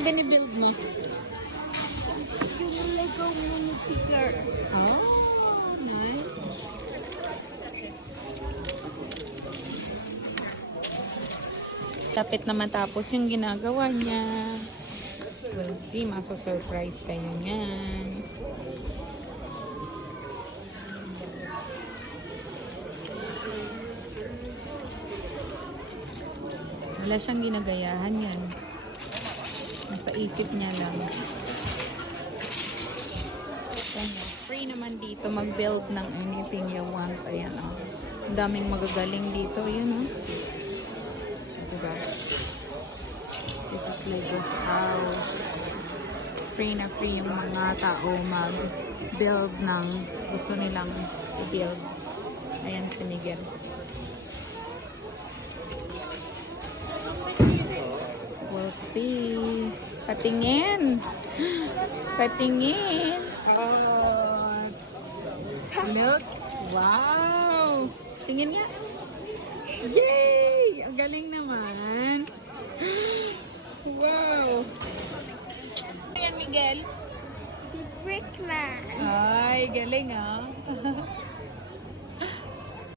Anong binibuild mo? Yung Lego mini figure. Oh, nice. Tapit na matapos yung ginagawa niya. We'll see, maso-surprise kayo niyan. Wala siyang ginagayahan yan. Nasa isip niya lang. Kanya, free naman dito mag-build ng anything you want. Ayan o. Ang daming magagaling dito. Ayan o. Diba? This is Lego's house. Free na free yung mga tao mag-build ng gusto nilang i-build. Ayan si Miguel. We'll see. Patingin. Patingin. Oh. Look. Wow. Tingin nga. Yay! Ang galing naman. Wow. Ayan, Miguel. Si Brickman. Ay, galing ah.